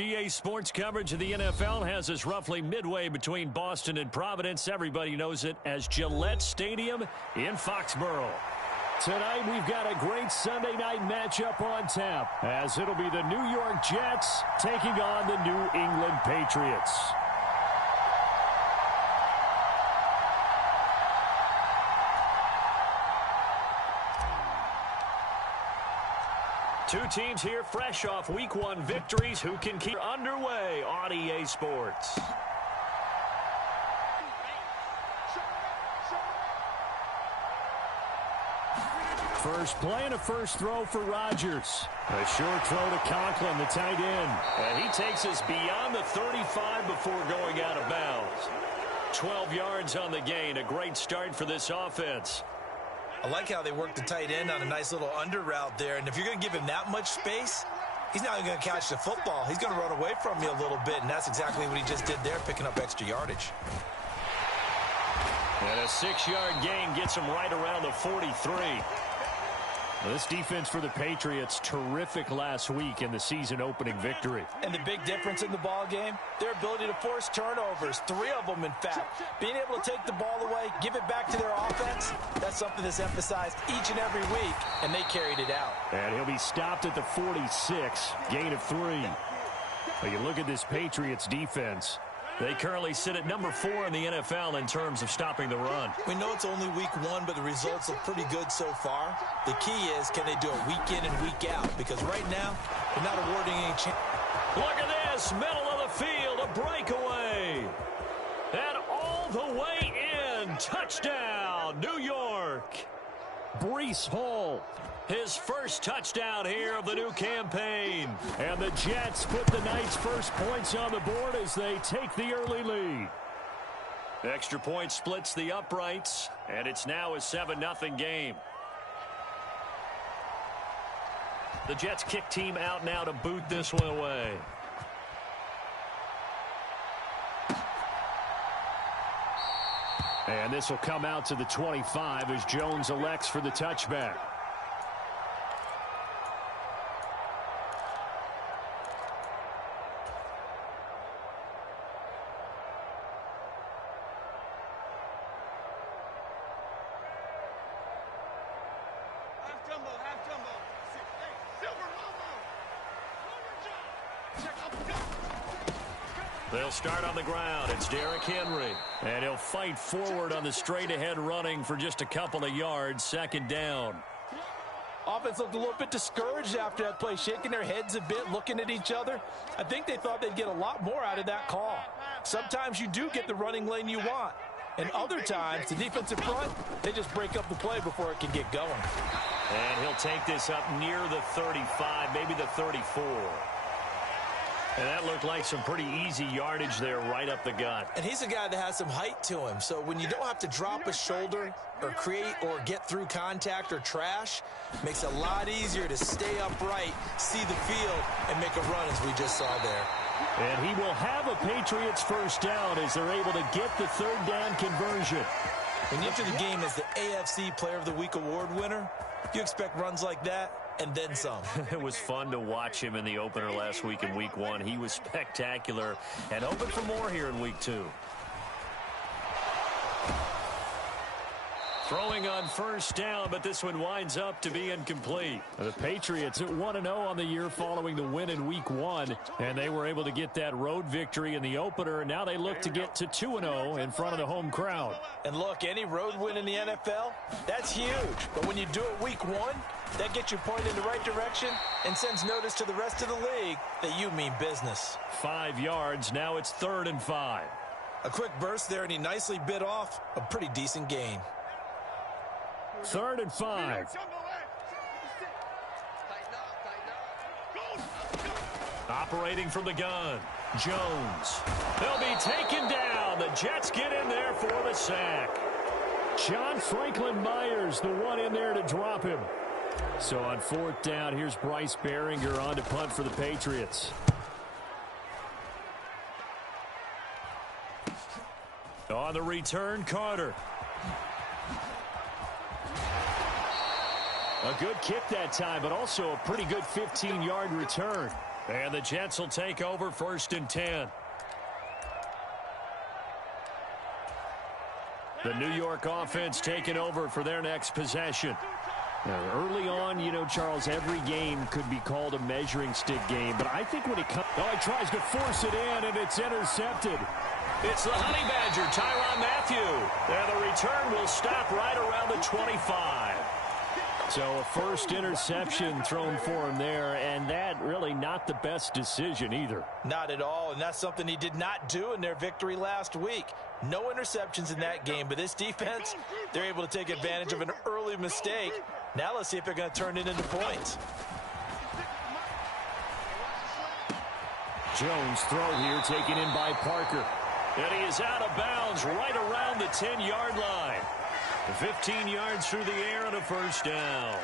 EA Sports coverage of the NFL has us roughly midway between Boston and Providence. Everybody knows it as Gillette Stadium in Foxborough. Tonight we've got a great Sunday night matchup on tap, as it'll be the New York Jets taking on the New England Patriots. Two teams here fresh off Week 1 victories who can keep underway on EA Sports. First play and a first throw for Rodgers. A short throw to Conklin, the tight end. And he takes us beyond the 35 before going out of bounds. 12 yards on the gain. A great start for this offense. I like how they work the tight end on a nice little under route there. And if you're going to give him that much space, he's not going to catch the football. He's going to run away from you a little bit, and that's exactly what he just did there, picking up extra yardage. And a 6-yard gain gets him right around the 43. This defense for the Patriots, terrific last week in the season-opening victory. And the big difference in the ball game, their ability to force turnovers, 3 of them, in fact. Being able to take the ball away, give it back to their offense, that's something that's emphasized each and every week, and they carried it out. And he'll be stopped at the 46, gain of 3. But you look at this Patriots defense. They currently sit at number 4 in the NFL in terms of stopping the run. We know it's only week 1, but the results look pretty good so far. The key is, can they do it week in and week out? Because right now, they're not awarding any chance. Look at this, middle of the field, a breakaway. And all the way in, touchdown, New York. Breece Hall, his first touchdown here of the new campaign. And the Jets put the night's first points on the board as they take the early lead. Extra point splits the uprights, and it's now a 7-0 game. The Jets kick team out now to boot this one away. And this will come out to the 25 as Jones elects for the touchback. They'll start on the ground. It's Derrick Henry. And he'll fight forward on the straight-ahead running for just a couple of yards. Second down. Offense looked a little bit discouraged after that play, shaking their heads a bit, looking at each other. I think they thought they'd get a lot more out of that call. Sometimes you do get the running lane you want. And other times, the defensive front, they just break up the play before it can get going. And he'll take this up near the 35, maybe the 34. And that looked like some pretty easy yardage there right up the gut. And he's a guy that has some height to him. So when you don't have to drop a shoulder or create or get through contact or trash, makes it a lot easier to stay upright, see the field, and make a run as we just saw there. And he will have a Patriots first down as they're able to get the third down conversion. When you enter the game as the AFC Player of the Week award winner, you expect runs like that. And then some. It was fun to watch him in the opener last week in Week 1. He was spectacular and hoping for more here in Week 2. Throwing on first down, but this one winds up to be incomplete. The Patriots at 1-0 on the year following the win in Week 1, and they were able to get that road victory in the opener. Now they look to get to 2-0 in front of the home crowd. And look, any road win in the NFL, that's huge. But when you do it Week 1, that gets you pointed in the right direction and sends notice to the rest of the league that you mean business. 5 yards, now it's 3rd and 5. A quick burst there, and he nicely bit off a pretty decent gain. 3rd and 5. Operating from the gun, Jones. They'll be taken down. The Jets get in there for the sack. John Franklin Myers, the one in there to drop him. So on 4th down, here's Bryce Behringer on to punt for the Patriots. On the return, Carter. A good kick that time, but also a pretty good 15-yard return. And the Jets will take over 1st and 10. The New York offense taking over for their next possession. Now, early on, you know, Charles, every game could be called a measuring stick game. But I think when it comes... Oh, he tries to force it in, and it's intercepted. It's the Honey Badger, Tyrann Mathieu. And the return will stop right around the 25. So a first interception thrown for him there, and that really not the best decision either. Not at all, and that's something he did not do in their victory last week. No interceptions in that game, but this defense, they're able to take advantage of an early mistake. Now let's see if they're going to turn it into points. Jones throw here taken in by Parker. And he is out of bounds right around the 10-yard line. 15 yards through the air and a first down.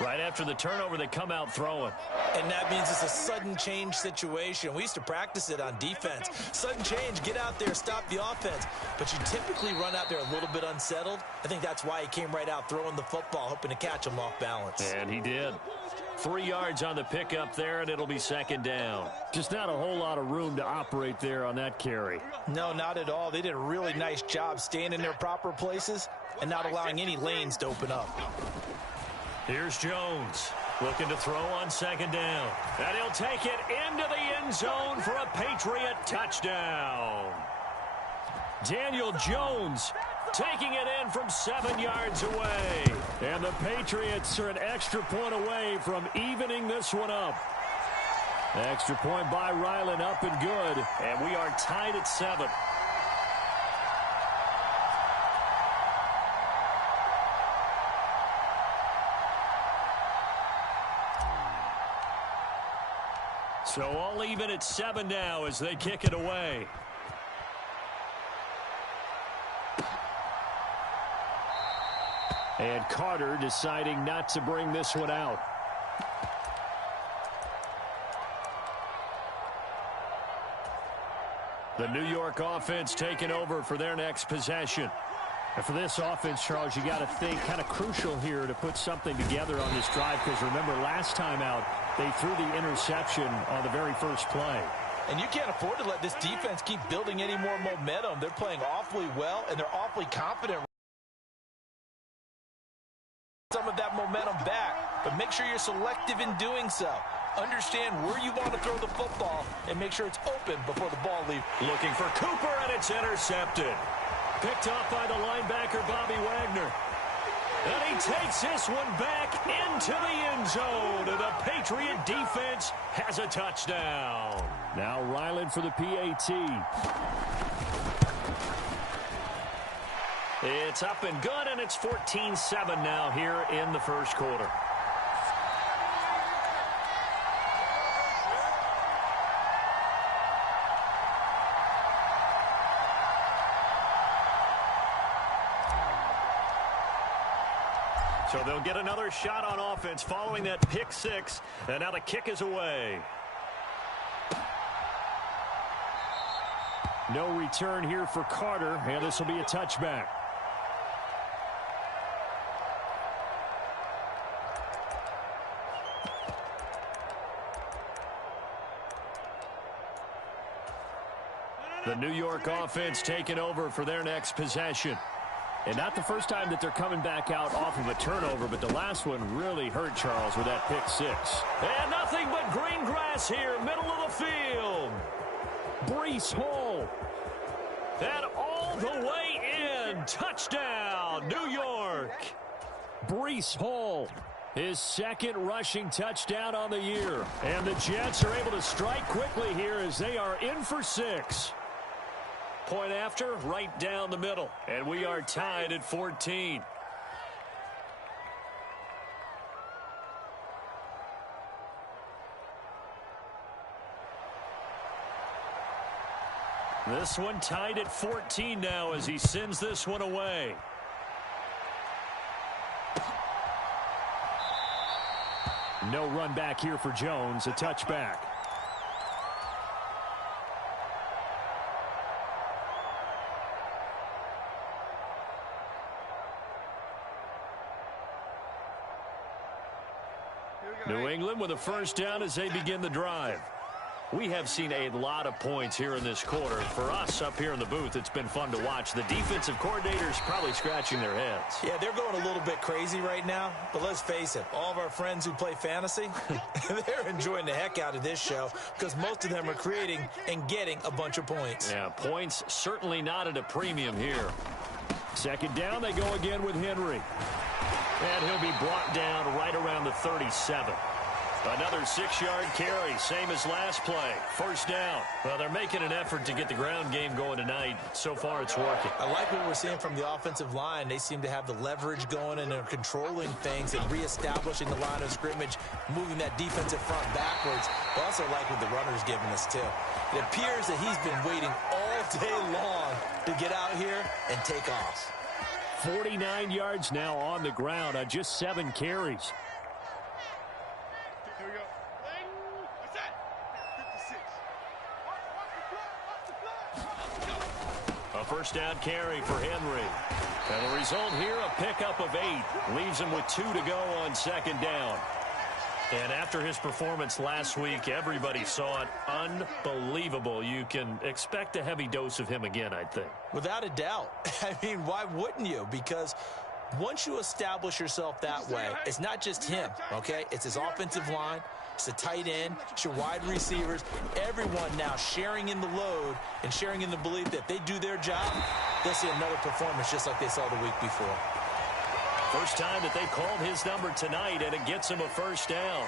Right after the turnover, they come out throwing. And that means it's a sudden change situation. We used to practice it on defense. Sudden change, get out there, stop the offense. But you typically run out there a little bit unsettled. I think that's why he came right out throwing the football, hoping to catch him off balance. And he did. 3 yards on the pickup there, and it'll be 2nd down. Just not a whole lot of room to operate there on that carry. No, not at all. They did a really nice job staying in their proper places and not allowing any lanes to open up. Here's Jones looking to throw on 2nd down. And he'll take it into the end zone for a Patriot touchdown. Daniel Jones taking it in from 7 yards away. And the Patriots are an extra point away from evening this one up. Extra point by Ryland, up and good. And we are tied at 7. So all even at 7 now as they kick it away. And Carter deciding not to bring this one out. The New York offense taking over for their next possession. And for this offense, Charles, you got to think kind of crucial here to put something together on this drive, because remember last time out they threw the interception on the very first play. And you can't afford to let this defense keep building any more momentum. They're playing awfully well, and they're awfully confident. Some of that momentum back, but make sure you're selective in doing so. Understand where you want to throw the football and make sure it's open before the ball leaves. Looking for Cooper, and it's intercepted. Picked off by the linebacker, Bobby Wagner. And he takes this one back into the end zone, and the Patriot defense has a touchdown. Now Ryland for the PAT. It's up and good, and it's 14-7 now here in the first quarter. So they'll get another shot on offense following that pick six, and now the kick is away. No return here for Carter, and this will be a touchback. The New York offense taking over for their next possession. And not the first time that they're coming back out off of a turnover, but the last one really hurt Charles with that pick six. And nothing but green grass here, middle of the field. Breece Hall. And all the way in. Touchdown, New York. Breece Hall. His second rushing touchdown on the year. And the Jets are able to strike quickly here as they are in for 6. Point after, right down the middle. And we are tied at 14. This one tied at 14 now as he sends this one away. No run back here for Jones, a touchback. New England with a first down as they begin the drive. We have seen a lot of points here in this quarter. For us up here in the booth, it's been fun to watch. The defensive coordinators probably scratching their heads. Yeah, they're going a little bit crazy right now. But let's face it, all of our friends who play fantasy, they're enjoying the heck out of this show because most of them are creating and getting a bunch of points. Yeah, points certainly not at a premium here. Second down, they go again with Henry. And he'll be brought down right around the 37. Another 6-yard carry, same as last play. First down. Well, they're making an effort to get the ground game going tonight. So far, it's working. I like what we're seeing from the offensive line. They seem to have the leverage going, and they're controlling things and reestablishing the line of scrimmage, moving that defensive front backwards. But also like what the runner's giving us, too. It appears that he's been waiting all day long to get out here and take off. 49 yards now on the ground on just 7 carries. A first down carry for Henry. And the result here, a pickup of 8. Leaves him with 2 to go on second down. And after his performance last week, everybody saw it. Unbelievable. You can expect a heavy dose of him again, I think. Without a doubt. I mean, why wouldn't you? Because once you establish yourself that way, it's not just him, okay? It's his offensive line. It's the tight end. It's your wide receivers. Everyone now sharing in the load and sharing in the belief that if they do their job, they'll see another performance just like they saw the week before. First time that they called his number tonight, and it gets him a first down.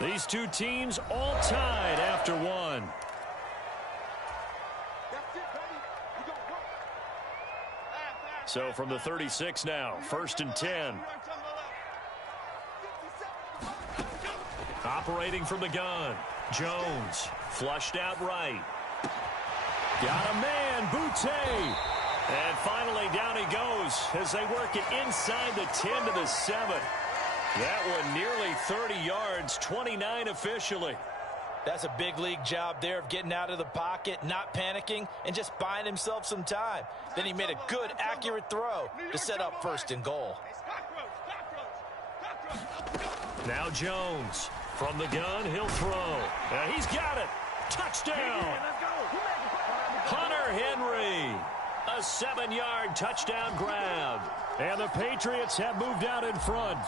These two teams all tied after one. So from the 36 now, first and 10. Operating from the gun. Jones flushed out right. Got a man, Boutte. And finally down he goes as they work it inside the 10 to the 7. That one nearly 30 yards, 29 officially. That's a big league job there of getting out of the pocket, not panicking, and just buying himself some time. Then he made a good, accurate throw to set up first and goal. Now Jones from the gun, he'll throw. Now he's got it. Touchdown. Hunter Henry. A 7-yard touchdown grab. And the Patriots have moved out in front.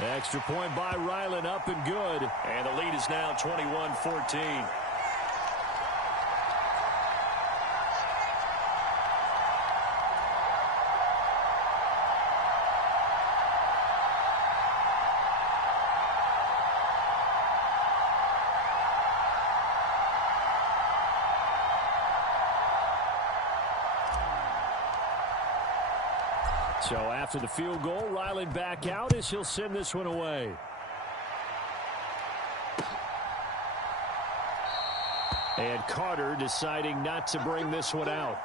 Extra point by Ryland, up and good. And the lead is now 21-14. So after the field goal, Ryland back out as he'll send this one away. And Carter deciding not to bring this one out.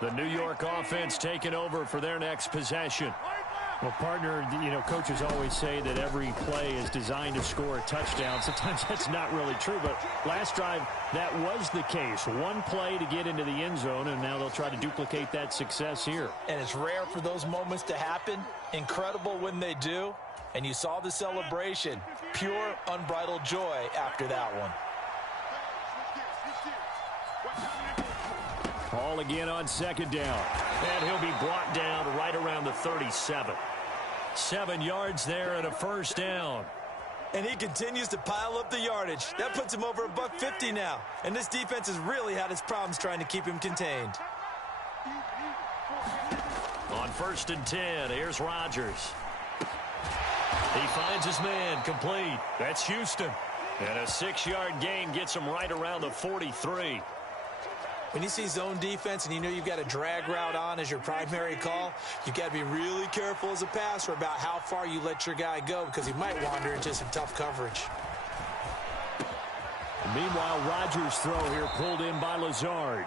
The New York offense taking over for their next possession. Well, partner, you know, coaches always say that every play is designed to score a touchdown. Sometimes that's not really true, but last drive, that was the case. One play to get into the end zone, and now they'll try to duplicate that success here. And it's rare for those moments to happen. Incredible when they do. And you saw the celebration. Pure, unbridled joy after that one. Ball again on second down. And he'll be brought down right around the 37. 7 yards there and a first down. And he continues to pile up the yardage. That puts him over $150 now. And this defense has really had its problems trying to keep him contained. On first and 10, here's Rodgers. He finds his man, complete. That's Houston. And a 6-yard gain gets him right around the 43. When you see zone defense and you know you've got a drag route on as your primary call, you've got to be really careful as a passer about how far you let your guy go because he might wander into some tough coverage. Meanwhile, Rodgers' throw here pulled in by Lazard.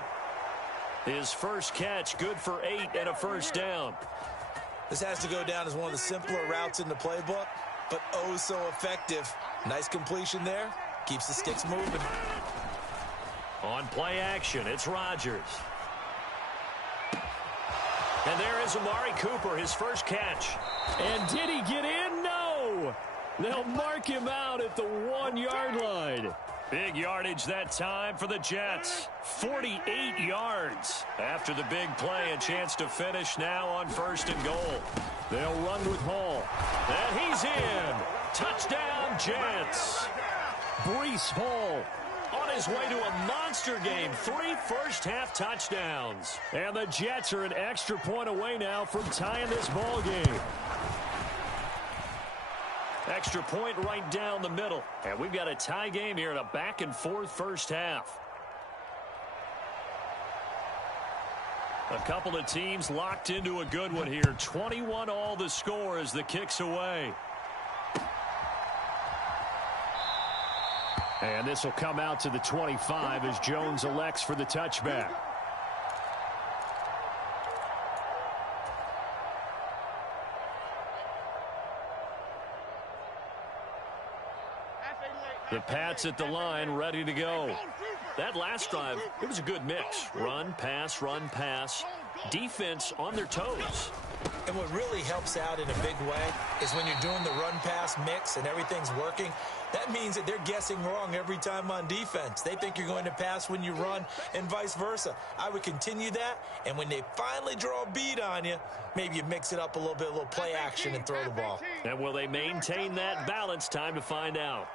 His first catch, good for 8 and a first down. This has to go down as one of the simpler routes in the playbook, but oh so effective Nice completion there. Keeps the sticks moving. On play action, it's Rodgers. And there is Amari Cooper, his first catch. And did he get in? No! They'll mark him out at the 1-yard line. Big yardage that time for the Jets. 48 yards. After the big play, a chance to finish now on 1st and goal. They'll run with Hall. And he's in. Touchdown, Jets. Breece Hall on his way to a monster game. 3 first-half touchdowns. And the Jets are an extra point away now from tying this ball game. Extra point right down the middle. And we've got a tie game here in a back-and-forth first half. A couple of teams locked into a good one here. 21-all the score as the kick's away. And this will come out to the 25 as Jones elects for the touchback. The Pats at the line, ready to go. That last drive, it was a good mix. Run, pass, defense on their toes. And what really helps out in a big way is when you're doing the run-pass mix and everything's working, that means that they're guessing wrong every time on defense. They think you're going to pass when you run and vice versa. I would continue that, and when they finally draw a beat on you, maybe you mix it up a little bit, a little play action and throw the ball. And will they maintain that balance? Time to find out.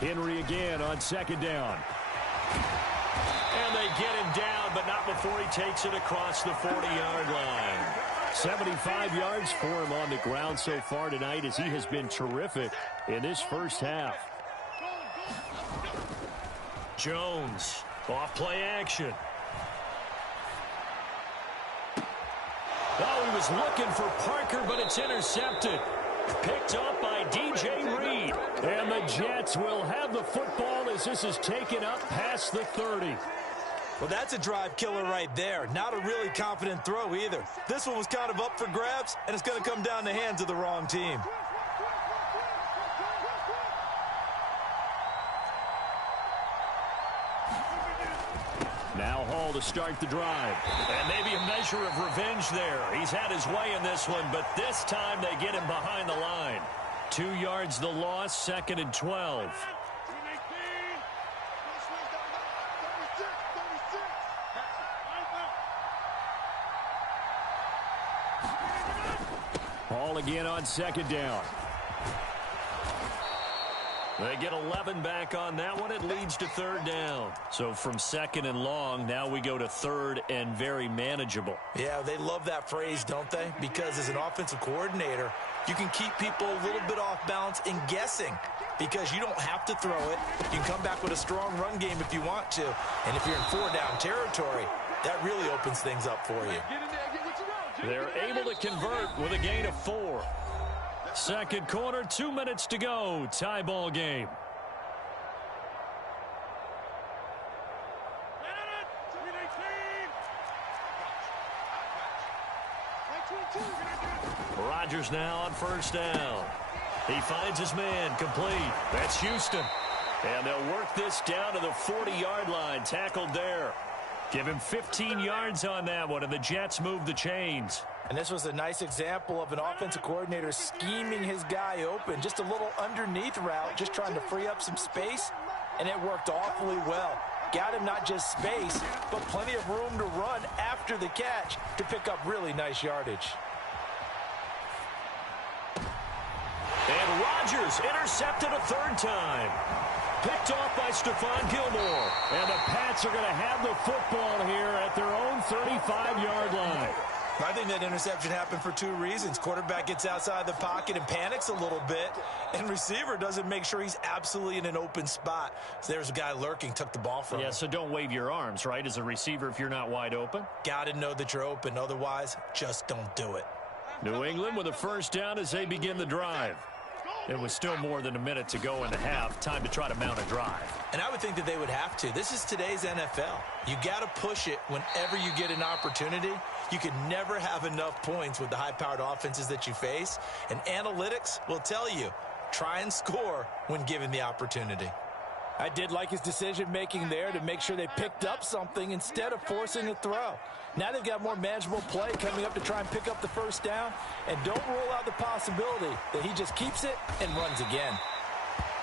Henry again on 2nd down. And they get him down, but not before he takes it across the 40-yard line. 75 yards for him on the ground so far tonight as he has been terrific in this first half. Jones off play action. Oh, he was looking for Parker, but it's intercepted. Picked up by DJ Reed. And the Jets will have the football as this is taken up past the 30. Well, that's a drive killer right there. Not a really confident throw either. This one was kind of up for grabs, and it's going to come down the hands of the wrong team. Now Hall to start the drive. And maybe a measure of revenge there. He's had his way in this one, but this time they get him behind the line. 2 yards the loss, 2nd and 12. Hall again on 2nd down. They get 11 back on that one. It leads to 3rd down. So from 2nd and long, now we go to 3rd and very manageable. Yeah, they love that phrase, don't they? Because as an offensive coordinator, you can keep people a little bit off balance and guessing because you don't have to throw it. You can come back with a strong run game if you want to. And if you're in 4-down territory, that really opens things up for you. They're able to convert with a gain of 4. Second quarter, 2 minutes to go. Tie ball game. Rodgers now on 1st down. He finds his man complete. That's Houston. And they'll work this down to the 40-yard line. Tackled there. Give him 15 yards on that one, and the Jets move the chains. And this was a nice example of an offensive coordinator scheming his guy open. Just a little underneath route, just trying to free up some space, and it worked awfully well. Got him not just space, but plenty of room to run after the catch to pick up really nice yardage. And Rodgers intercepted a 3rd time. Picked off by Stephon Gilmore. And the Pats are going to have the football here at their own 35-yard line. I think that interception happened for 2 reasons. Quarterback gets outside the pocket and panics a little bit, and receiver doesn't make sure he's absolutely in an open spot. So there's a guy lurking, took the ball from him. Yeah, so don't wave your arms, right, as a receiver if you're not wide open. Got to know that you're open. Otherwise, just don't do it. New England with a 1st down as they begin the drive. It was still more than a minute to go in the half. Time to try to mount a drive. And I would think that they would have to. This is today's NFL. You got to push it whenever you get an opportunity. You can never have enough points with the high-powered offenses that you face. And analytics will tell you, try and score when given the opportunity. I did like his decision-making there to make sure they picked up something instead of forcing a throw. Now they've got more manageable play coming up to try and pick up the first down. And don't rule out the possibility that he just keeps it and runs again.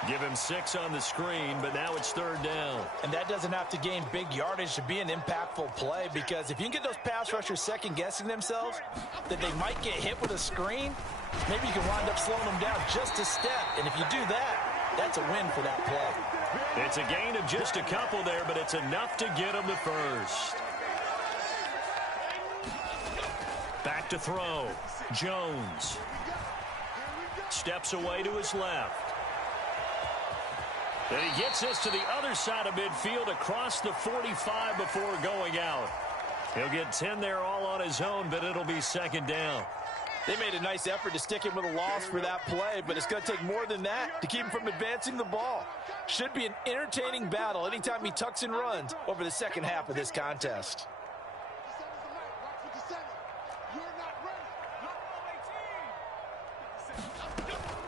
Give him 6 on the screen, but now it's 3rd down. And that doesn't have to gain big yardage to be an impactful play, because if you can get those pass rushers second-guessing themselves, that they might get hit with a screen, maybe you can wind up slowing them down just a step. And if you do that, that's a win for that play. It's a gain of just a couple there, but it's enough to get him the first. Back to throw. Jones steps away to his left. And he gets this to the other side of midfield across the 45 before going out. He'll get 10 there all on his own, but it'll be 2nd down. They made a nice effort to stick him with a loss for that play, but it's going to take more than that to keep him from advancing the ball. Should be an entertaining battle anytime he tucks and runs over the second half of this contest.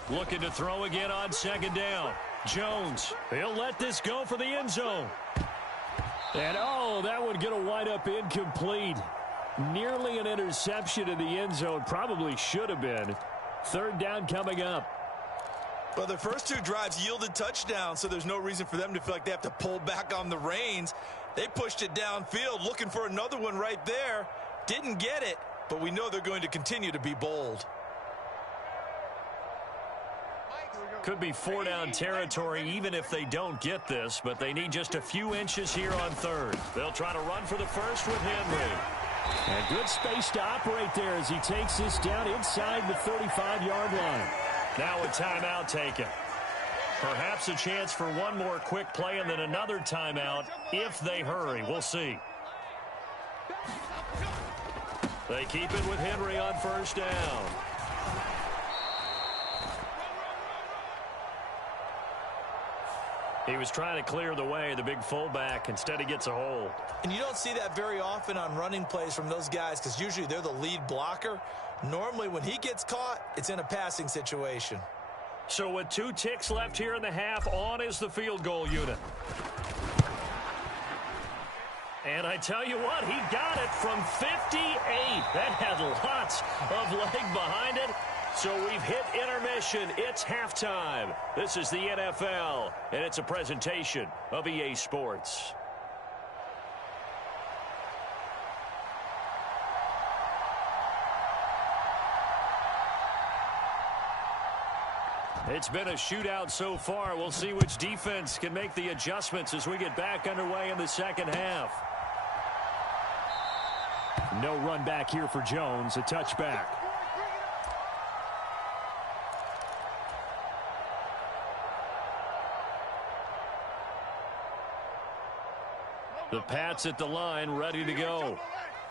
Looking to throw again on 2nd down. Jones, he'll let this go for the end zone. And, oh, that one going to wind up incomplete. Nearly an interception in the end zone. Probably should have been. 3rd down coming up. Well, their first 2 drives yielded touchdowns, so there's no reason for them to feel like they have to pull back on the reins. They pushed it downfield, looking for another one right there. Didn't get it, but we know they're going to continue to be bold. Could be 4-down territory even if they don't get this, but they need just a few inches here on 3rd. They'll try to run for the first with Henry. And good space to operate there as he takes this down inside the 35-yard line. Now a timeout taken. Perhaps a chance for one more quick play and then another timeout if they hurry. We'll see. They keep it with Henry on 1st down. He was trying to clear the way, the big fullback. Instead, he gets a hold. And you don't see that very often on running plays from those guys because usually they're the lead blocker. Normally, when he gets caught, it's in a passing situation. So with 2 ticks left here in the half, on is the field goal unit. And I tell you what, he got it from 58. That had lots of leg behind it. So we've hit intermission. It's halftime. This is the NFL, and it's a presentation of EA Sports. It's been a shootout so far. We'll see which defense can make the adjustments as we get back underway in the second half. No run back here for Jones. A touchback. The Pats at the line, ready to go.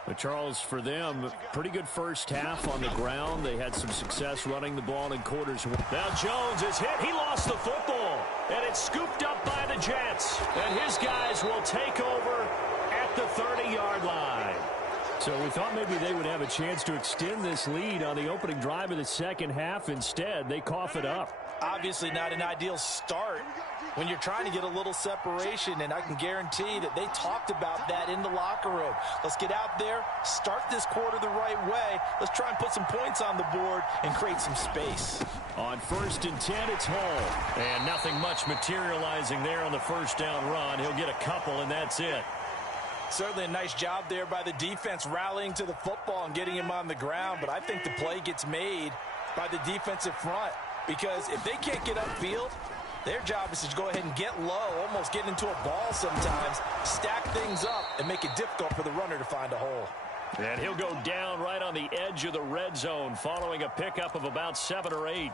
But Charles, for them, pretty good first half on the ground. They had some success running the ball in quarters. Now Jones is hit. He lost the football. And it's scooped up by the Jets. And his guys will take over at the 30-yard line. So we thought maybe they would have a chance to extend this lead on the opening drive of the second half. Instead, they cough it up. Obviously not an ideal start when you're trying to get a little separation, and I can guarantee that they talked about that in the locker room. Let's get out there, start this quarter the right way. Let's try and put some points on the board and create some space. On 1st and 10, it's Hall. And nothing much materializing there on the first down run. He'll get a couple, and that's it. Certainly a nice job there by the defense rallying to the football and getting him on the ground, but I think the play gets made by the defensive front because if they can't get upfield, their job is to go ahead and get low, almost get into a ball sometimes, stack things up, and make it difficult for the runner to find a hole. And he'll go down right on the edge of the red zone following a pickup of about 7 or 8.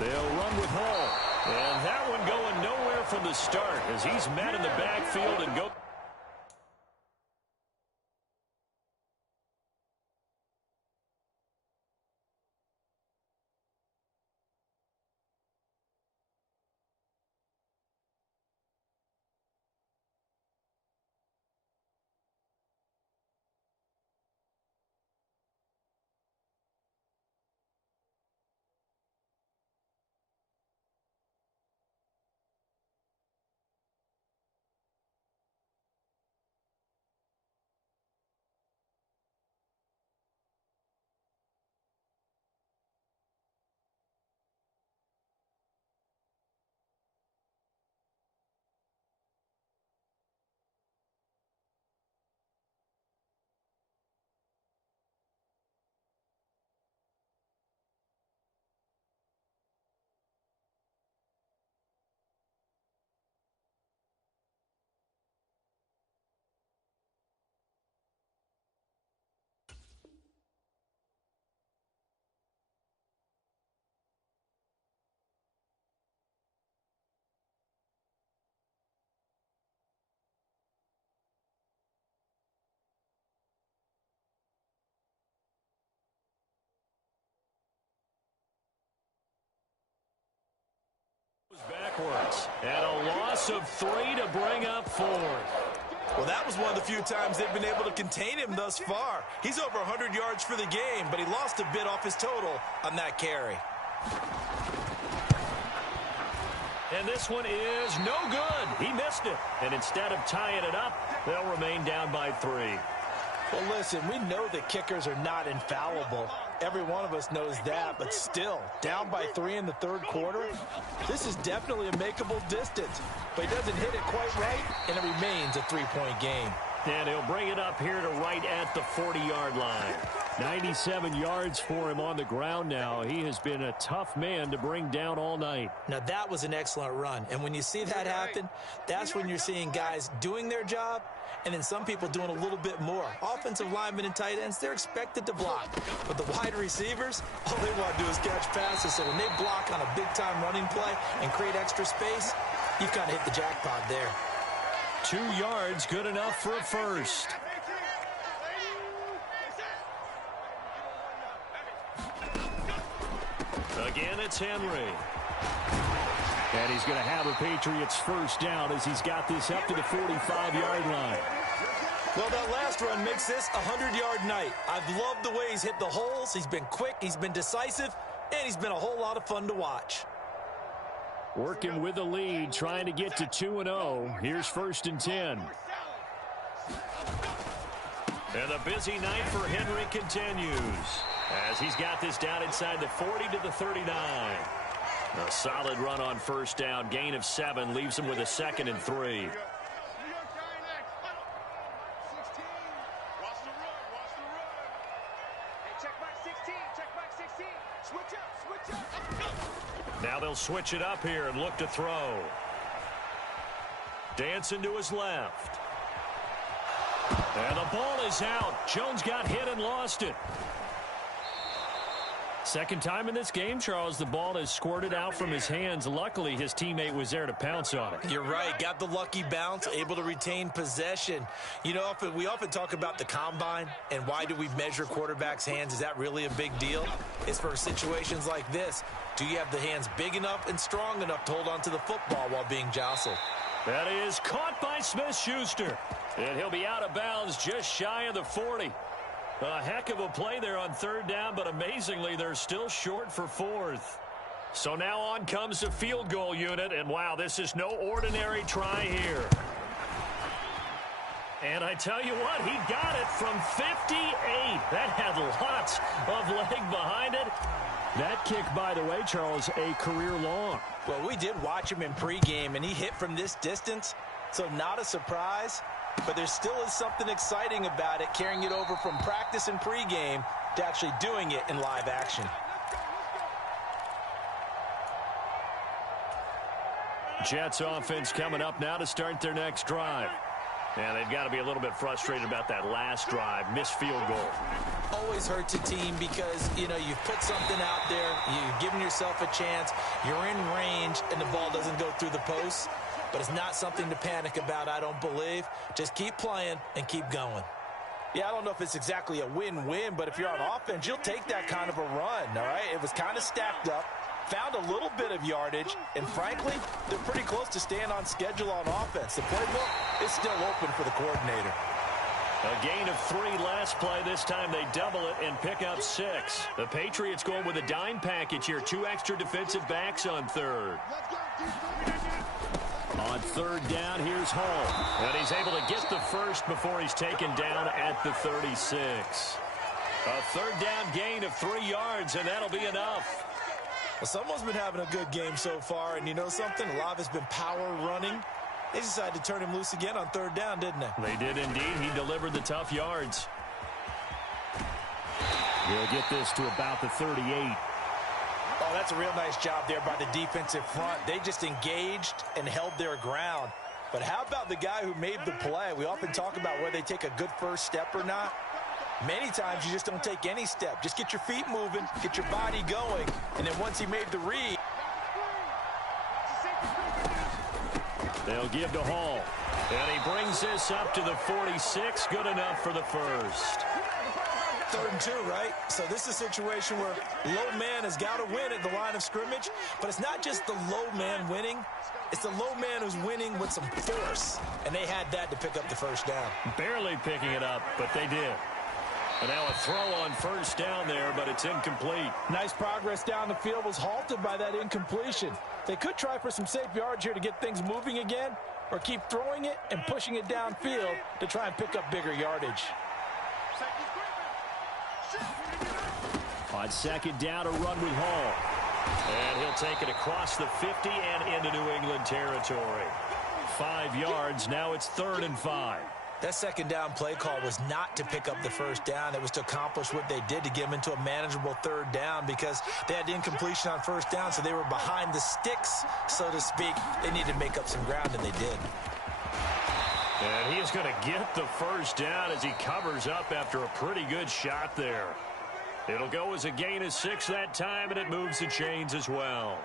They'll run with Hall. And that one going nowhere from the start as he's met in the backfield and go. Backwards, and a loss of 3 to bring up 4. Well, that was one of the few times they've been able to contain him thus far. He's over 100 yards for the game, but he lost a bit off his total on that carry. And this one is no good. He missed it. And instead of tying it up, they'll remain down by 3. Well, listen, we know that kickers are not infallible. Every one of us knows that, but still, down by 3 in the third quarter, this is definitely a makeable distance. But he doesn't hit it quite right, and it remains a 3-point game. And he'll bring it up here to right at the 40-yard line. 97 yards for him on the ground now. He has been a tough man to bring down all night. Now, that was an excellent run. And when you see that happen, that's when you're seeing guys doing their job, and then some people doing a little bit more. Offensive linemen and tight ends, they're expected to block. But the wide receivers, all they want to do is catch passes. So when they block on a big-time running play and create extra space, you've kind of hit the jackpot there. 2 yards, good enough for a first. Again, it's Henry. And he's going to have a Patriots first down as he's got this up to the 45-yard line. Well, that last run makes this a 100-yard night. I've loved the way he's hit the holes. He's been quick, he's been decisive, and he's been a whole lot of fun to watch. Working with the lead, trying to get to 2-0. Here's 1st and 10. And the busy night for Henry continues as he's got this down inside the 40 to the 39. A solid run on first down. Gain of 7 leaves him with a 2nd and 3. Now they'll switch it up here and look to throw. Dancing to his left. And the ball is out. Jones got hit and lost it. Second time in this game, Charles, the ball has squirted out from his hands. Luckily, his teammate was there to pounce on it. You're right. Got the lucky bounce, able to retain possession. You know, we often talk about the combine and why do we measure quarterbacks' hands. Is that really a big deal? It's for situations like this. Do you have the hands big enough and strong enough to hold on to the football while being jostled? That is caught by Smith-Schuster. And he'll be out of bounds just shy of the 40. A heck of a play there on third down, but amazingly, they're still short for 4th. So now on comes the field goal unit, and wow, this is no ordinary try here. And I tell you what, he got it from 58. That had lots of leg behind it. That kick, by the way, Charles, a career long. Well, we did watch him in pregame, and he hit from this distance, so not a surprise. But there still is something exciting about it, carrying it over from practice and pregame to actually doing it in live action. Jets offense coming up now to start their next drive. Yeah, they've got to be a little bit frustrated about that last drive, missed field goal. Always hurts a team because, you know, you've put something out there, you've given yourself a chance, you're in range, and the ball doesn't go through the posts. But it's not something to panic about, I don't believe. Just keep playing and keep going. Yeah, I don't know if it's exactly a win-win, but if you're on offense, you'll take that kind of a run, all right? It was kind of stacked up, found a little bit of yardage, and frankly, they're pretty close to staying on schedule on offense. The playbook is still open for the coordinator. A gain of 3 last play. This time they double it and pick up 6. The Patriots going with a dime package here. 2 extra defensive backs on third. On third down, here's Hall. And he's able to get the first before he's taken down at the 36. A third down gain of 3 yards, and that'll be enough. Well, someone's been having a good game so far, and you know something? A lot of it's been power running. They decided to turn him loose again on third down, didn't they? They did indeed. He delivered the tough yards. He'll get this to about the 38. Oh, that's a real nice job there by the defensive front. They just engaged and held their ground. But how about the guy who made the play? We often talk about whether they take a good first step or not. Many times you just don't take any step. Just get your feet moving, get your body going, and then once he made the read. They'll give to Hall. And he brings this up to the 46. Good enough for the first. 3rd and 2, right? So this is a situation where low man has got to win at the line of scrimmage, but it's not just the low man winning. It's the low man who's winning with some force, and they had that to pick up the first down. Barely picking it up, but they did. And now a throw on first down there, but it's incomplete. Nice progress down the field was halted by that incompletion. They could try for some safe yards here to get things moving again, or keep throwing it and pushing it downfield to try and pick up bigger yardage. On second down, a run with Hall. And he'll take it across the 50 and into New England territory. 5 yards. Now it's 3rd and 5. That second down play call was not to pick up the first down. It was to accomplish what they did to get them into a manageable 3rd down because they had incompletion on first down, so they were behind the sticks, so to speak. They needed to make up some ground, and they did. And he is going to get the first down as he covers up after a pretty good shot there. It'll go as a gain of 6 that time, and it moves the chains as well.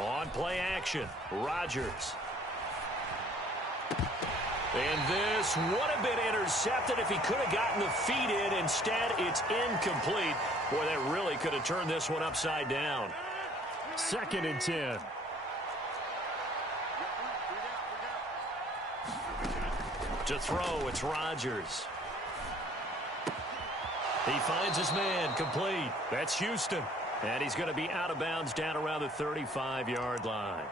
On play action, Rodgers. And this would have been intercepted if he could have gotten the feet in. Instead, it's incomplete. Boy, that really could have turned this one upside down. 2nd and 10. To throw, it's Rodgers. He finds his man, complete. That's Houston. And he's going to be out of bounds down around the 35-yard line.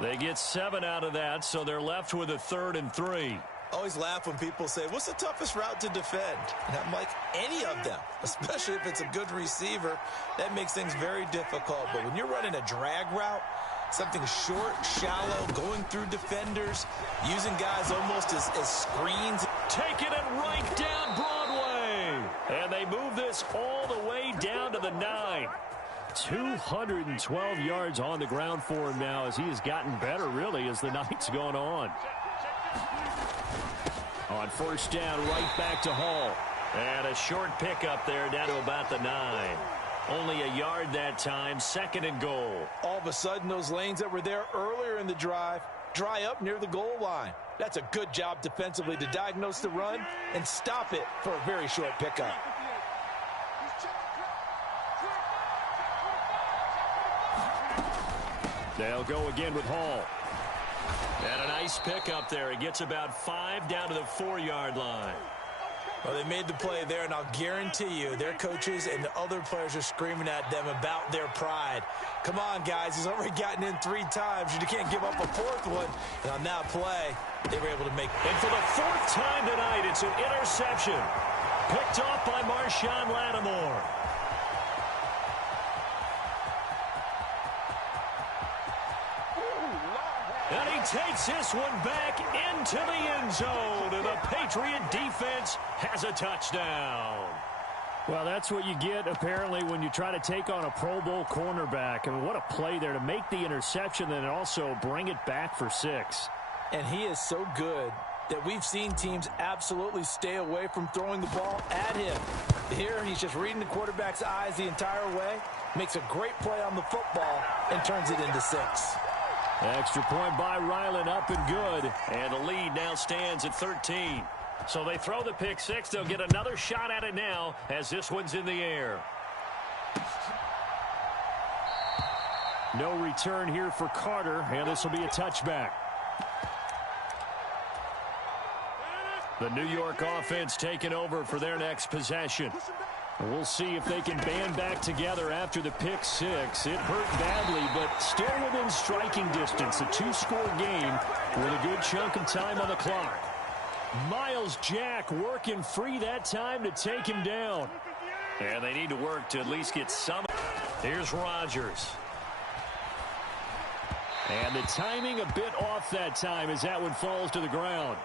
They get 7 out of that, so they're left with a 3rd and 3. Always laugh when people say, what's the toughest route to defend? And I'm like, any of them, especially if it's a good receiver. That makes things very difficult. But when you're running a drag route, something short, shallow, going through defenders, using guys almost as screens. Taking it right down Broadway. And they move this all the way down to the 9. 212 yards on the ground for him now as he has gotten better, really, as the night's gone on. On first down, right back to Hall. And a short pickup there down to about the 9. Only a yard that time, 2nd and goal. All of a sudden, those lanes that were there earlier in the drive dry up near the goal line. That's a good job defensively to diagnose the run and stop it for a very short pickup. They'll go again with Hall. And a nice pickup there. He gets about 5 down to the 4-yard line. Well, they made the play there, and I'll guarantee you their coaches and the other players are screaming at them about their pride. Come on, guys. He's already gotten in 3 times. You can't give up a 4th one. And on that play, they were able to make. And for the 4th time tonight, it's an interception. Picked off by Marshawn Lattimore. And he takes this one back into the end zone. And the Patriot defense has a touchdown. Well, that's what you get, apparently, when you try to take on a Pro Bowl cornerback. I mean, what a play there to make the interception and also bring it back for 6. And he is so good that we've seen teams absolutely stay away from throwing the ball at him. Here, he's just reading the quarterback's eyes the entire way, makes a great play on the football, and turns it into 6. Extra point by Ryland, up and good. And the lead now stands at 13. So they throw the pick 6. They'll get another shot at it now as this one's in the air. No return here for Carter, and this will be a touchback. The New York offense taking over for their next possession. We'll see if they can band back together after the pick 6. It hurt badly, but still within striking distance. A 2-score game with a good chunk of time on the clock. Miles Jack working free that time to take him down. And they need to work to at least get some. Here's Rodgers. And the timing a bit off that time as that one falls to the ground.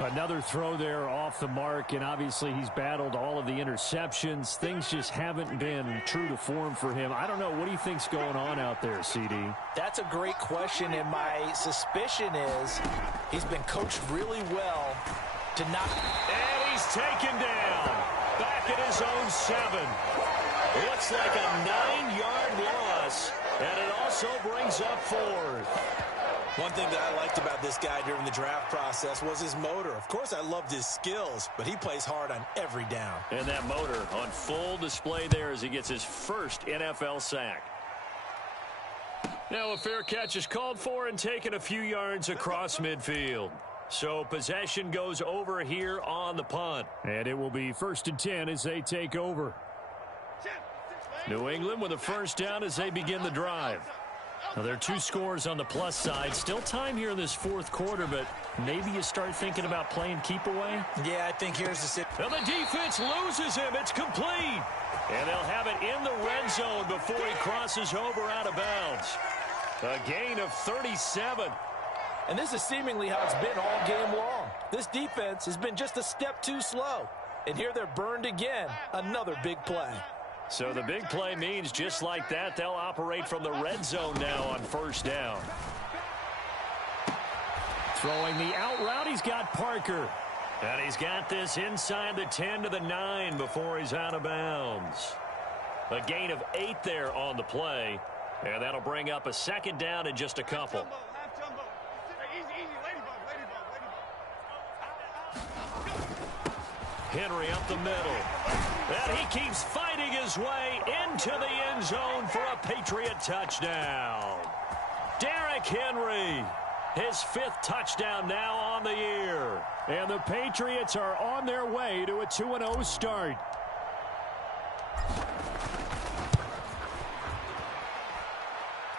Another throw there off the mark, and obviously he's battled all of the interceptions. Things just haven't been true to form for him. I don't know. What do you think's going on out there, CD? That's a great question, and my suspicion is he's been coached really well to not. And he's taken down. Back at his own 7. Looks like a 9-yard loss, and it also brings up 4th. One thing that I liked about this guy during the draft process was his motor. Of course, I loved his skills, but he plays hard on every down. And that motor on full display there as he gets his first NFL sack. Now a fair catch is called for and taken a few yards across midfield. So possession goes over here on the punt. And it will be 1st and 10 as they take over. New England with a first down as they begin the drive. Now, there are 2 scores on the plus side. Still time here in this 4th quarter, but maybe you start thinking about playing keep away. Yeah, I think here's the sit. Well, the defense loses him. It's complete. And they'll have it in the red zone before he crosses over out of bounds. A gain of 37. And this is seemingly how it's been all game long. This defense has been just a step too slow. And here they're burned again. Another big play. So the big play means just like that, they'll operate from the red zone now on first down. Throwing the out route, he's got Parker. And he's got this inside the 10 to the 9 before he's out of bounds. A gain of 8 there on the play. And that'll bring up a 2nd down in just a couple. Henry up the middle. And he keeps fighting his way into the end zone for a Patriot touchdown. Derrick Henry, his 5th touchdown now on the year. And the Patriots are on their way to a 2-0 start.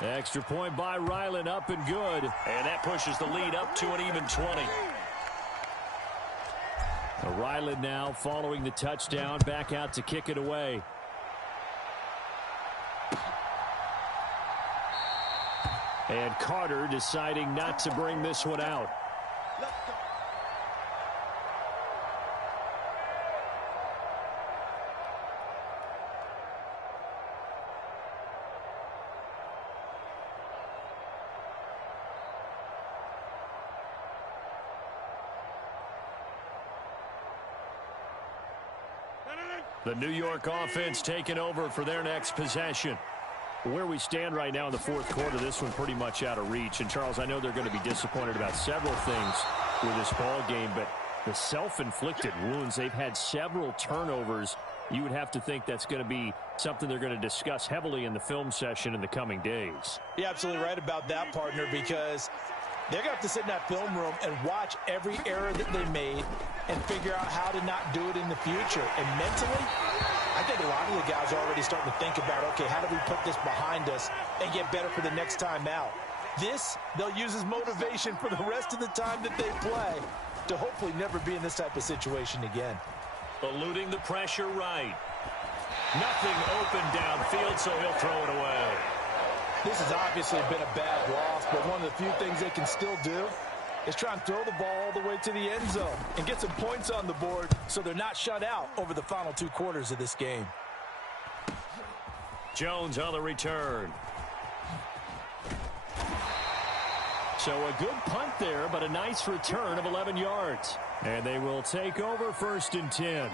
Extra point by Ryland, up and good. And that pushes the lead up to an even 20. Ryland now following the touchdown, back out to kick it away. And Carter deciding not to bring this one out. The New York offense taking over for their next possession. Where we stand right now in the 4th quarter, this one pretty much out of reach. And, Charles, I know they're going to be disappointed about several things with this ball game, but the self-inflicted wounds, they've had several turnovers. You would have to think that's going to be something they're going to discuss heavily in the film session in the coming days. You're absolutely right about that, partner, because they're going to have to sit in that film room and watch every error that they made and figure out how to not do it in the future. And mentally, I think a lot of the guys are already starting to think about, okay, how do we put this behind us and get better for the next time out? This, they'll use as motivation for the rest of the time that they play to hopefully never be in this type of situation again. Eluding the pressure right. Nothing open downfield, so he'll throw it away. This has obviously been a bad loss, but one of the few things they can still do is try and throw the ball all the way to the end zone and get some points on the board so they're not shut out over the final 2 quarters of this game. Jones on the return. So a good punt there, but a nice return of 11 yards. And they will take over 1st and 10.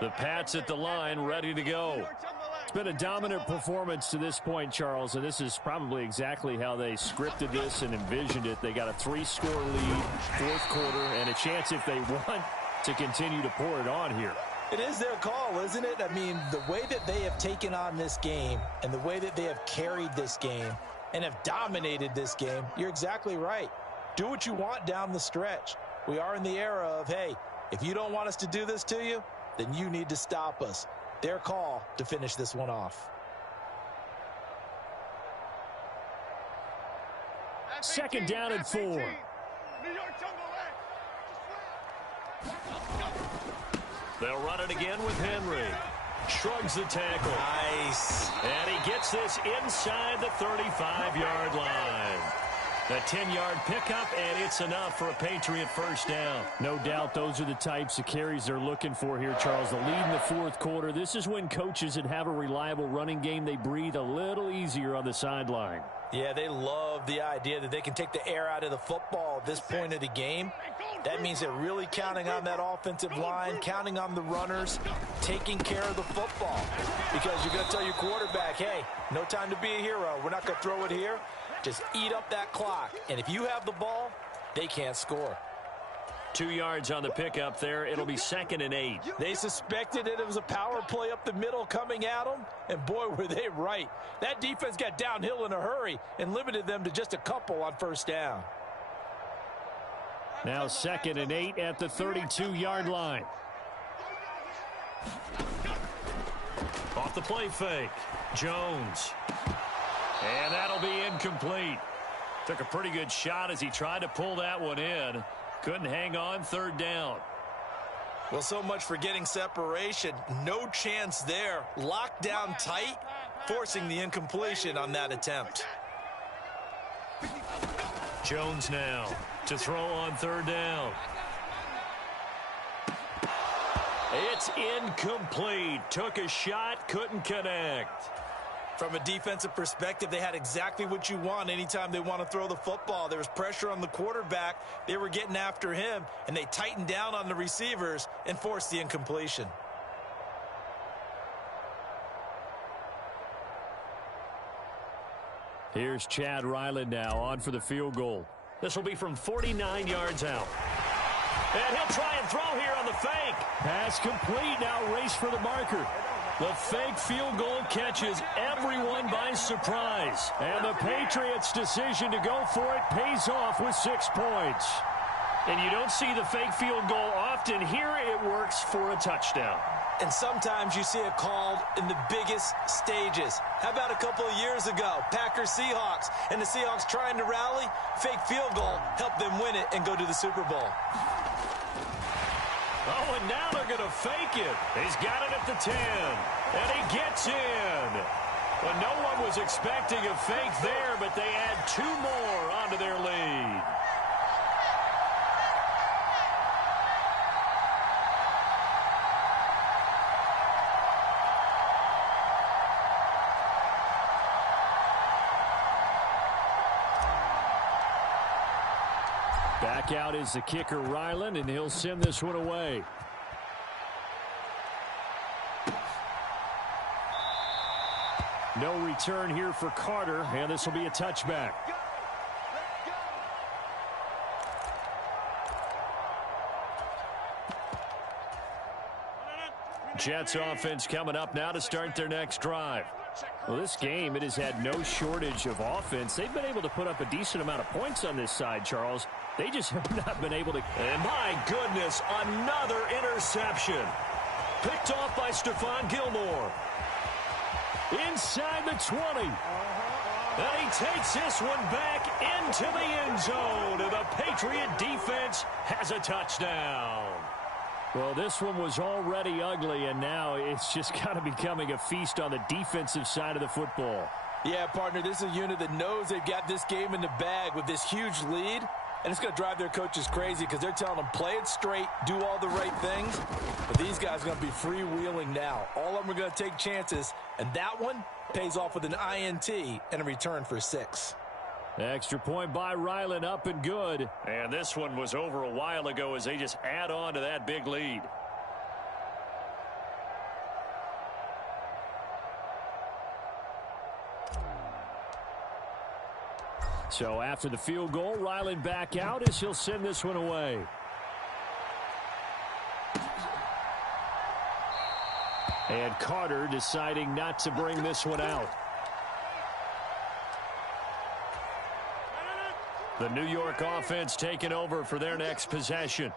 The Pats at the line, ready to go. It's been a dominant performance to this point, Charles, and this is probably exactly how they scripted this and envisioned it. They got a 3-score lead, 4th quarter, and a chance if they want to continue to pour it on here. It is their call, isn't it? I mean, the way that they have taken on this game and the way that they have carried this game and have dominated this game, you're exactly right. Do what you want down the stretch. We are in the era of, hey, if you don't want us to do this to you, then you need to stop us. Their call to finish this one off. 2nd down and 4. They'll run it again with Henry. Shrugs the tackle. Nice. And he gets this inside the 35-yard line. The 10-yard pickup, and it's enough for a Patriot 1st down. No doubt those are the types of carries they're looking for here, Charles. The lead in the 4th quarter. This is when coaches that have a reliable running game, they breathe a little easier on the sideline. Yeah, they love the idea that they can take the air out of the football at this point of the game. That means they're really counting on that offensive line, counting on the runners, taking care of the football. Because you're going to tell your quarterback, hey, no time to be a hero. We're not going to throw it here. Just eat up that clock. And if you have the ball, they can't score. 2 yards on the pickup there. It'll be 2nd and 8. They suspected it was a power play up the middle coming at them, and boy, were they right. That defense got downhill in a hurry and limited them to just a couple on 1st down. Now 2nd and 8 at the 32-yard line. Off the play fake. Jones. And that'll be incomplete. Took a pretty good shot as he tried to pull that one in. Couldn't hang on. 3rd down. Well, so much for getting separation. No chance there. Locked down tight, forcing the incompletion on that attempt. Jones now to throw on 3rd down. It's incomplete. Took a shot, couldn't connect. From a defensive perspective, they had exactly what you want anytime they want to throw the football. There was pressure on the quarterback. They were getting after him, and they tightened down on the receivers and forced the incompletion. Here's Chad Ryland now on for the field goal. This will be from 49 yards out. And he'll try and throw here on the fake. Pass complete. Now race for the marker. The fake field goal catches everyone by surprise. And the Patriots' decision to go for it pays off with 6 points. And you don't see the fake field goal often. Here it works for a touchdown. And sometimes you see it called in the biggest stages. How about a couple of years ago, Packers-Seahawks, and the Seahawks trying to rally? Fake field goal helped them win it and go to the Super Bowl. Oh, and now they're going to fake it. He's got it at the 10. And he gets in. Well, no one was expecting a fake there, but they add 2 more onto their lead. Back out is the kicker, Ryland, and he'll send this one away. No return here for Carter, and this will be a touchback. Jets offense coming up now to start their next drive. Well, this game, it has had no shortage of offense. They've been able to put up a decent amount of points on this side, Charles. They just have not been able to. And my goodness, another interception. Picked off by Stephon Gilmore. Inside the 20. And he takes this one back into the end zone. And the Patriot defense has a touchdown. Well, this one was already ugly, and now it's just kind of becoming a feast on the defensive side of the football. Yeah, partner, this is a unit that knows they've got this game in the bag with this huge lead, and it's going to drive their coaches crazy because they're telling them, play it straight, do all the right things. But these guys are going to be freewheeling now. All of them are going to take chances, and that one pays off with an INT and a return for 6. Extra point by Ryland, up and good. And this one was over a while ago as they just add on to that big lead. So after the field goal, Ryland back out as he'll send this one away. And Carter deciding not to bring this one out. The New York offense taking over for their next possession.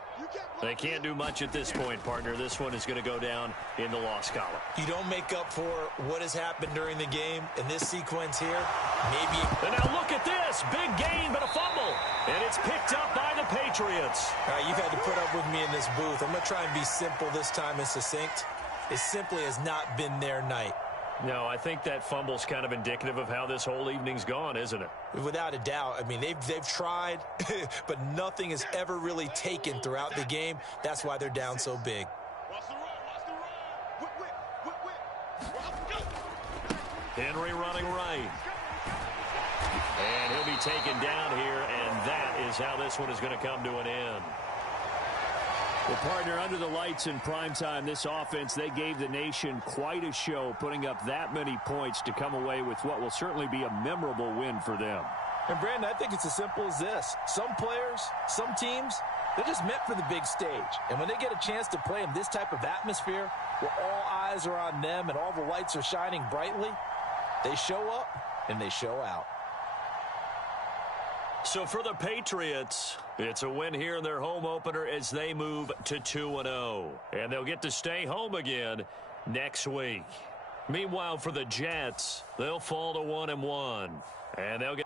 They can't do much at this point, partner. This one is going to go down in the loss column. You don't make up for what has happened during the game in this sequence here. Maybe. And now look at this. Big gain, but a fumble. And it's picked up by the Patriots. All right, you've had to put up with me in this booth. I'm going to try and be simple this time and succinct. It simply has not been their night. No, I think that fumble's kind of indicative of how this whole evening's gone, isn't it? Without a doubt. I mean, they've tried, but nothing has ever really taken throughout the game. That's why they're down so big. Henry running right. And he'll be taken down here, and that is how this one is going to come to an end. Well, partner, under the lights in primetime, this offense, they gave the nation quite a show, putting up that many points to come away with what will certainly be a memorable win for them. And, Brandon, I think it's as simple as this. Some players, some teams, they're just meant for the big stage. And when they get a chance to play in this type of atmosphere where all eyes are on them and all the lights are shining brightly, they show up and they show out. So for the Patriots, it's a win here in their home opener as they move to 2-0. And they'll get to stay home again next week. Meanwhile, for the Jets, they'll fall to 1-1. And they'll get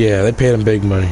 Yeah, they paid him big money.